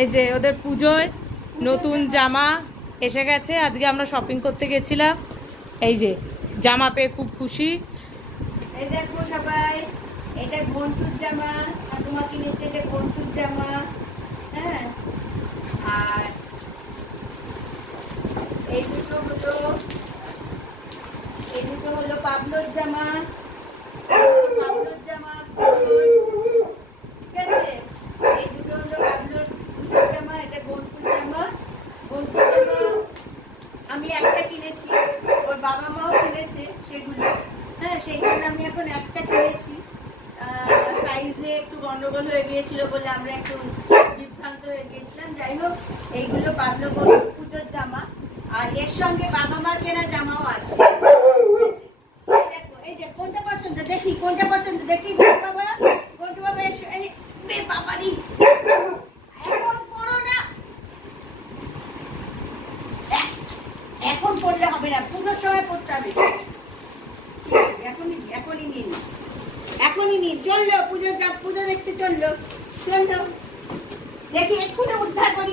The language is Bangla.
এই যে ওদের পুজোয় নতুন জামা এসে গেছে। আজকে আমরা শপিং করতে গেছিলাম, এই যে জামা পেয়ে খুব খুশি। এই দেখো সবাই, এটা ঘন্টুর জামা, আর তোমাকে নিচে এটা ঘন্টুর জামা। হ্যাঁ, আর এই দুটো হলো পাবলোর জামা। ঠিক আছে, এই দুটো হলো পাবলোর জামা, এটা ঘন্টুর জামা। ঘন্টুর জামা আমি একটা কিনেছি, ওর বাবা মাও কিনেছে সেগুলো। হ্যাঁ, সেই জন্য আমি এখন একটা কিনেছি। সাইজে একটু গন্ডগোল হয়ে গিয়েছিল বলে আমরা একটু বিভ্রান্ত হয়ে গিয়েছিলাম। যাই হোক, এইগুলো পাবলো পুজোর জামা, আর এর সঙ্গে বাবা মার কেনা জামাও আছে। দেখো, এই যে কোনটা পছন্দ দেখি, কোনটা পছন্দ দেখি। ঘন্টু বাবা এসো। এই বাবারি, এখন পড়ো না, এখন পড়লে হবে না, পুজোর সময় পড়তে হবে। এখনই নিয়ে নিচ্ছি, এখনই চললো পুজো দেখতে, চললো দেখি এক্ষুনি উদ্ধার করে